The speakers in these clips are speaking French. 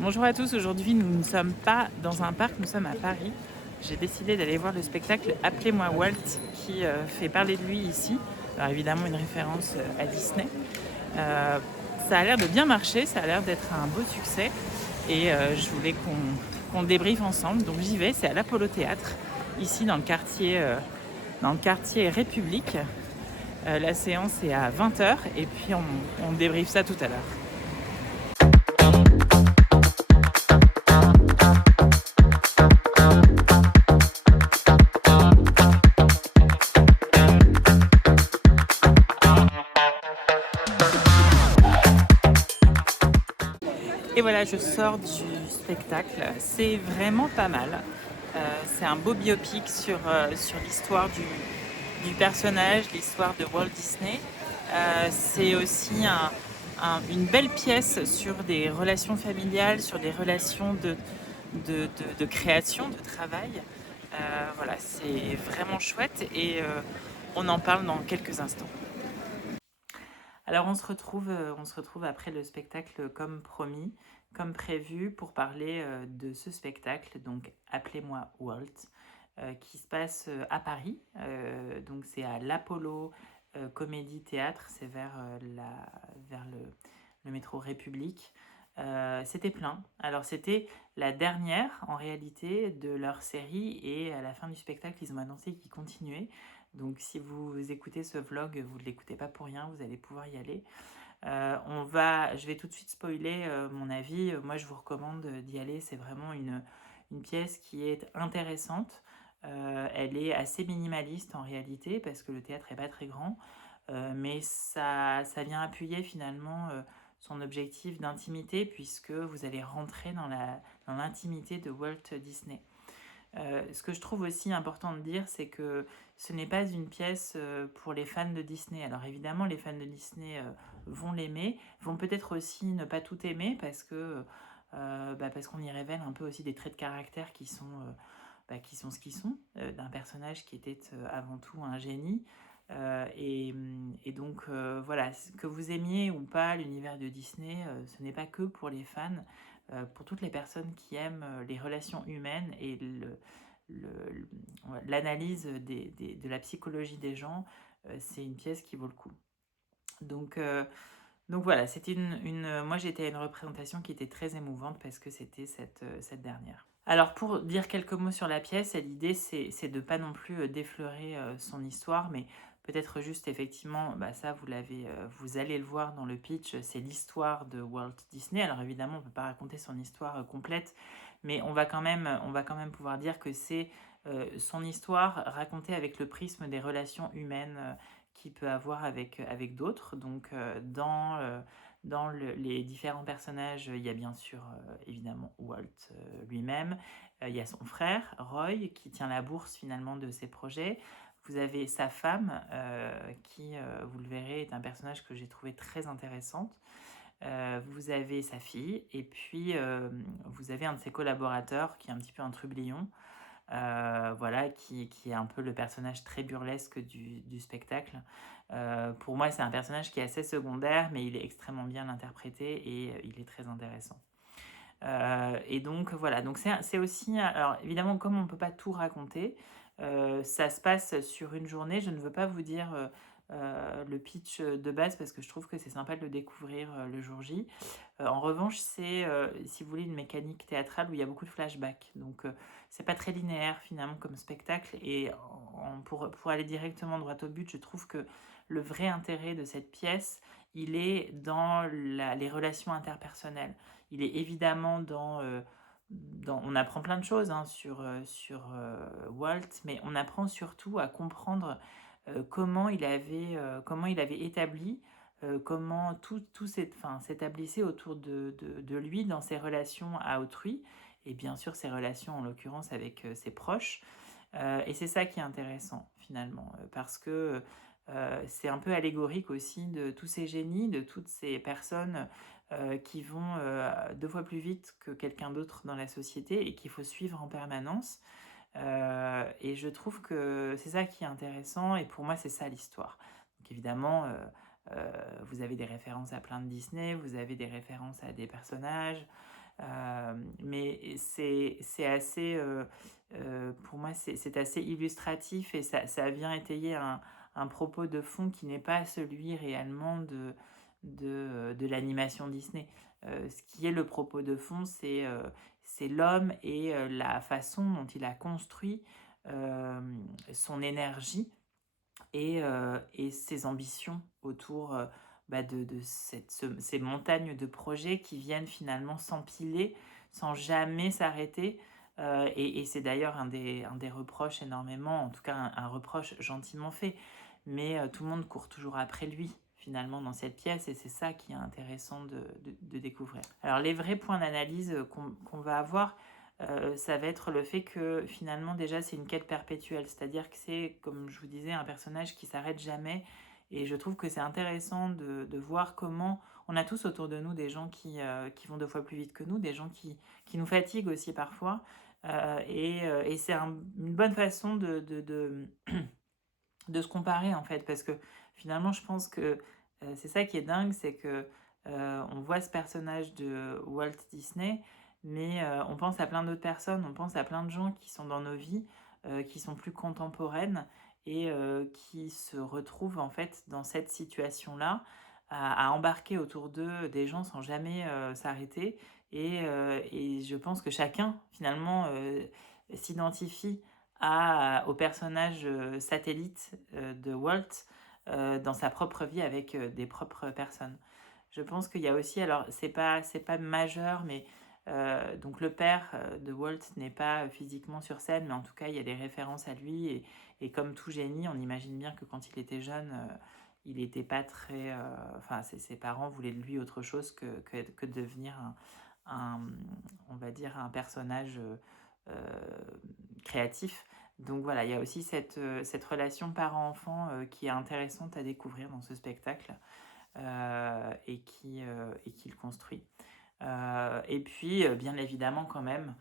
Bonjour à tous, aujourd'hui nous ne sommes pas dans un parc, nous sommes à Paris. J'ai décidé d'aller voir le spectacle Appelez-moi Walt qui fait parler de lui ici. Alors évidemment une référence à Disney. Euh, Ça a l'air de bien marcher, ça a l'air d'être un beau succès et je voulais qu'on débriefe ensemble. Donc j'y vais, c'est à l'Apollo Théâtre, ici dans le quartier République. La séance est à 20h et puis on débriefe ça tout à l'heure. Et voilà, je sors du spectacle. C'est vraiment pas mal. C'est un beau biopic sur l'histoire du personnage, l'histoire de Walt Disney. C'est aussi une belle pièce sur des relations familiales, sur des relations de création, de travail. Voilà, c'est vraiment chouette et on en parle dans quelques instants. Alors on se retrouve après le spectacle comme promis, comme prévu, pour parler de ce spectacle, donc Appelez-moi Walt, qui se passe à Paris. Donc c'est à l'Apollo Comédie Théâtre, c'est vers le métro République. C'était plein. Alors c'était la dernière en réalité de leur série et à la fin du spectacle ils ont annoncé qu'ils continuaient. Donc si vous écoutez ce vlog, vous ne l'écoutez pas pour rien, vous allez pouvoir y aller. Je vais tout de suite spoiler mon avis. Moi, je vous recommande d'y aller. C'est vraiment une pièce qui est intéressante. Elle est assez minimaliste en réalité parce que le théâtre est pas très grand, mais ça vient appuyer finalement son objectif d'intimité puisque vous allez rentrer dans l'intimité de Walt Disney. Ce que je trouve aussi important de dire, c'est que ce n'est pas une pièce pour les fans de Disney. Alors évidemment, les fans de Disney vont l'aimer, vont peut-être aussi ne pas tout aimer parce qu'on y révèle un peu aussi des traits de caractère qui sont ce qu'ils sont, d'un personnage qui était avant tout un génie. Et donc voilà, que vous aimiez ou pas l'univers de Disney, ce n'est pas que pour les fans, pour toutes les personnes qui aiment les relations humaines et l'analyse de la psychologie des gens, c'est une pièce qui vaut le coup. Donc, euh, donc voilà, c'était moi j'étais à une représentation qui était très émouvante parce que c'était cette dernière. Alors pour dire quelques mots sur la pièce, l'idée c'est de pas non plus défleurer son histoire, mais peut-être juste effectivement, ça vous allez le voir dans le pitch, c'est l'histoire de Walt Disney. Alors évidemment, on ne peut pas raconter son histoire complète, mais on va quand même pouvoir dire que c'est son histoire racontée avec le prisme des relations humaines qu'il peut avoir avec d'autres. Donc les différents personnages, il y a bien sûr évidemment Walt lui-même, il y a son frère Roy qui tient la bourse finalement de ses projets. Vous avez sa femme qui, vous le verrez, est un personnage que j'ai trouvé très intéressante. Vous avez sa fille et puis vous avez un de ses collaborateurs qui est un petit peu un trublion, voilà, qui est un peu le personnage très burlesque du spectacle. Pour moi, c'est un personnage qui est assez secondaire, mais il est extrêmement bien interprété et il est très intéressant. Et donc voilà, donc c'est aussi, alors évidemment comme on ne peut pas tout raconter, ça se passe sur une journée, je ne veux pas vous dire le pitch de base parce que je trouve que c'est sympa de le découvrir le jour J. En revanche, c'est, si vous voulez, une mécanique théâtrale où il y a beaucoup de flashbacks. Donc, c'est pas très linéaire finalement comme spectacle. Et pour aller directement droit au but, je trouve que le vrai intérêt de cette pièce, il est dans les relations interpersonnelles. Il est évidemment on apprend plein de choses hein, sur Walt, mais on apprend surtout à comprendre comment il avait établi comment tout s'établissait autour de lui dans ses relations à autrui, et bien sûr ses relations en l'occurrence avec ses proches. Et c'est ça qui est intéressant finalement, parce que c'est un peu allégorique aussi de tous ces génies, de toutes ces personnes qui vont deux fois plus vite que quelqu'un d'autre dans la société et qu'il faut suivre en permanence. Et je trouve que c'est ça qui est intéressant, et pour moi c'est ça l'histoire. Donc évidemment, vous avez des références à plein de Disney, vous avez des références à des personnages, mais c'est assez, pour moi, c'est assez illustratif et ça vient étayer un propos de fond qui n'est pas celui réellement de l'animation Disney. Ce qui est le propos de fond, c'est l'homme et la façon dont il a construit son énergie et ses ambitions autour de ces montagnes de projets qui viennent finalement s'empiler sans jamais s'arrêter. Et c'est d'ailleurs un des reproches énormément, en tout cas un reproche gentiment fait, mais tout le monde court toujours après lui finalement dans cette pièce et c'est ça qui est intéressant de découvrir. Alors les vrais points d'analyse qu'on va avoir, ça va être le fait que finalement déjà c'est une quête perpétuelle, c'est-à-dire que c'est, comme je vous disais, un personnage qui s'arrête jamais et je trouve que c'est intéressant de voir comment on a tous autour de nous des gens qui vont 2 fois plus vite que nous, des gens qui nous fatiguent aussi parfois et c'est une bonne façon de se comparer en fait parce que finalement je pense que c'est ça qui est dingue, c'est que on voit ce personnage de Walt Disney mais on pense à plein d'autres personnes, on pense à plein de gens qui sont dans nos vies, qui sont plus contemporaines et qui se retrouvent en fait dans cette situation-là à embarquer autour d'eux des gens sans jamais s'arrêter et je pense que chacun finalement s'identifie au personnage satellite de Walt dans sa propre vie avec des propres personnes. Je pense qu'il y a aussi, alors c'est pas majeur, mais donc le père de Walt n'est pas physiquement sur scène, mais en tout cas il y a des références à lui et comme tout génie, on imagine bien que quand il était jeune, il n'était pas très, enfin ses parents voulaient de lui autre chose que devenir un, on va dire un personnage créatif. Donc voilà, il y a aussi cette relation parent-enfant qui est intéressante à découvrir dans ce spectacle et qui le construit. Et puis, bien évidemment, quand même,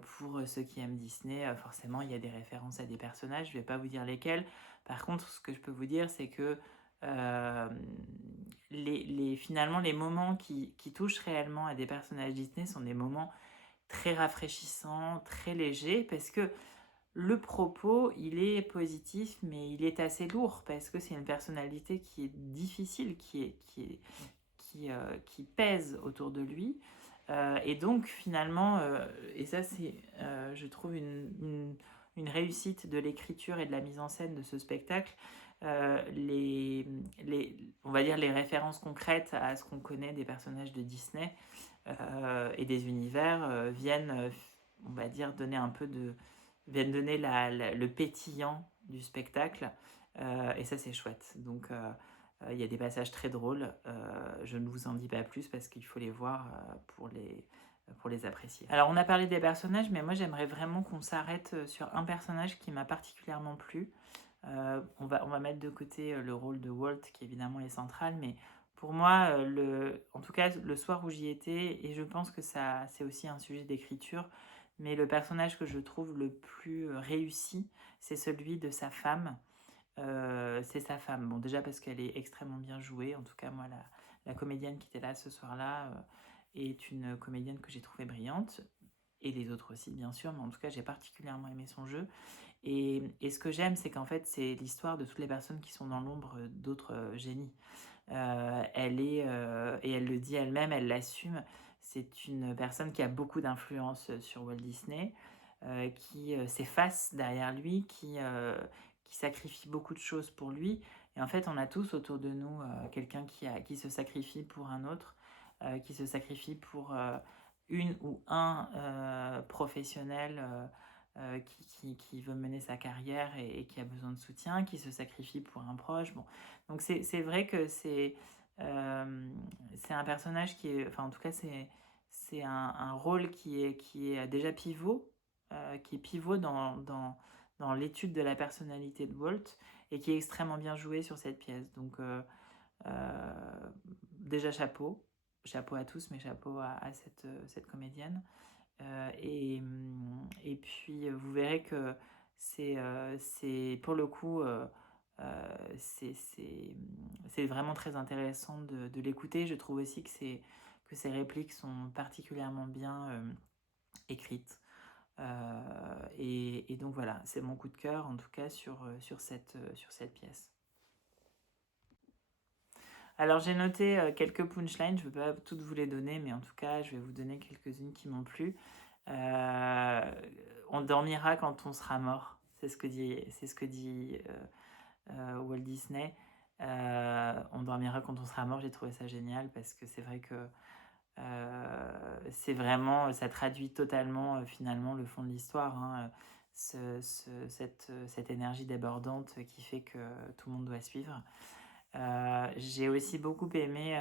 pour ceux qui aiment Disney, forcément, il y a des références à des personnages. Je ne vais pas vous dire lesquels. Par contre, ce que je peux vous dire, c'est que euh, finalement, les moments qui touchent réellement à des personnages Disney sont des moments très rafraîchissant, très léger, parce que le propos, il est positif, mais il est assez lourd, parce que c'est une personnalité qui est difficile, qui pèse autour de lui. Et donc, finalement, et ça, c'est, je trouve, une réussite de l'écriture et de la mise en scène de ce spectacle. On va dire les références concrètes à ce qu'on connaît des personnages de Disney et des univers viennent, on va dire, viennent donner le pétillant du spectacle. Et ça, c'est chouette. Donc, il y a des passages très drôles. Je ne vous en dis pas plus parce qu'il faut les voir pour les apprécier. Alors, on a parlé des personnages, mais moi, j'aimerais vraiment qu'on s'arrête sur un personnage qui m'a particulièrement plu. On va mettre de côté le rôle de Walt, qui évidemment est central, mais pour moi, en tout cas, le soir où j'y étais, et je pense que ça, c'est aussi un sujet d'écriture, mais le personnage que je trouve le plus réussi, c'est celui de sa femme. C'est sa femme. Bon, déjà parce qu'elle est extrêmement bien jouée. En tout cas, moi, la comédienne qui était là ce soir-là est une comédienne que j'ai trouvée brillante. Et les autres aussi, bien sûr. Mais en tout cas, j'ai particulièrement aimé son jeu. Et ce que j'aime, c'est qu'en fait, c'est l'histoire de toutes les personnes qui sont dans l'ombre d'autres génies. Et elle le dit elle-même, elle l'assume, c'est une personne qui a beaucoup d'influence sur Walt Disney, qui s'efface derrière lui, qui sacrifie beaucoup de choses pour lui. Et en fait, on a tous autour de nous quelqu'un qui se sacrifie pour un autre, qui se sacrifie pour une ou un professionnel qui veut mener sa carrière et qui a besoin de soutien, qui se sacrifie pour un proche. Bon. Donc c'est vrai que c'est un personnage qui est, enfin en tout cas c'est un rôle qui est déjà pivot, qui est pivot dans l'étude de la personnalité de Walt et qui est extrêmement bien joué sur cette pièce. Donc déjà chapeau à tous, mais chapeau à cette comédienne. Et puis, vous verrez que c'est pour le coup, c'est vraiment très intéressant de l'écouter. Je trouve aussi que ses répliques sont particulièrement bien écrite. Et donc voilà, c'est mon coup de cœur en tout cas sur cette pièce. Alors j'ai noté quelques punchlines, je ne veux pas toutes vous les donner, mais en tout cas je vais vous donner quelques-unes qui m'ont plu. On dormira quand on sera mort, c'est ce que dit Walt Disney. On dormira quand on sera mort, j'ai trouvé ça génial parce que c'est vrai que c'est vraiment, ça traduit totalement finalement le fond de l'histoire, hein, cette énergie débordante qui fait que tout le monde doit suivre. J'ai aussi beaucoup aimé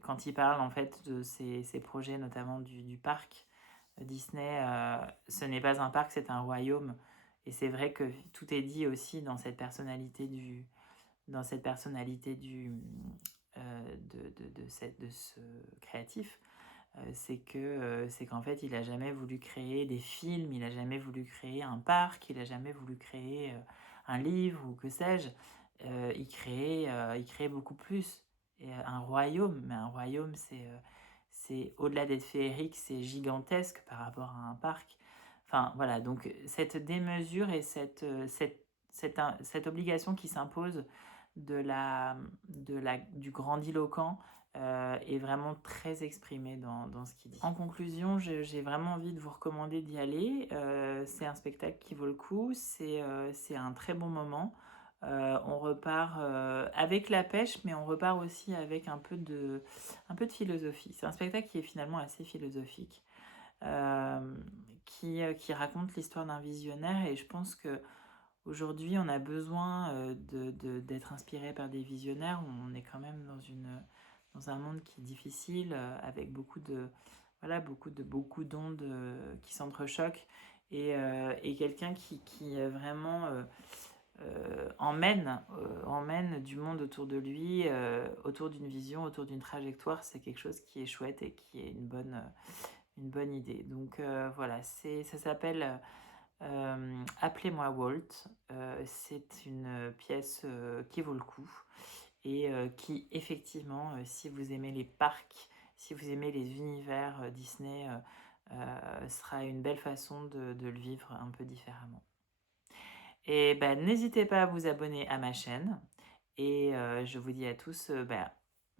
quand il parle en fait de ses projets, notamment du parc Disney. Ce n'est pas un parc, c'est un royaume. Et c'est vrai que tout est dit aussi dans cette personnalité de ce créatif. C'est qu'en fait, il a jamais voulu créer des films, il a jamais voulu créer un parc, il a jamais voulu créer un livre ou que sais-je. Il créait beaucoup plus. Et un royaume, mais un royaume, c'est au-delà d'être féerique, c'est gigantesque par rapport à un parc. Enfin, voilà, donc cette démesure et cette obligation qui s'impose du grandiloquent est vraiment très exprimé dans ce qu'il dit. En conclusion, j'ai vraiment envie de vous recommander d'y aller. C'est un spectacle qui vaut le coup, c'est un très bon moment. On repart avec la pêche, mais on repart aussi avec un peu de philosophie. C'est un spectacle qui est finalement assez philosophique, qui raconte l'histoire d'un visionnaire, et je pense que aujourd'hui, on a besoin d'être inspiré par des visionnaires. On est quand même dans un monde qui est difficile, avec beaucoup d'ondes qui s'entrechoquent, et quelqu'un qui vraiment emmène du monde autour de lui, autour d'une vision, autour d'une trajectoire. C'est quelque chose qui est chouette et qui est une bonne idée. Donc voilà, ça s'appelle Appelez-moi Walt. C'est une pièce qui vaut le coup et qui, effectivement, si vous aimez les parcs, si vous aimez les univers Disney, sera une belle façon de le vivre un peu différemment. Et ben, n'hésitez pas à vous abonner à ma chaîne, et je vous dis à tous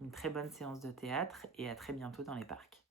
une très bonne séance de théâtre et à très bientôt dans les parcs.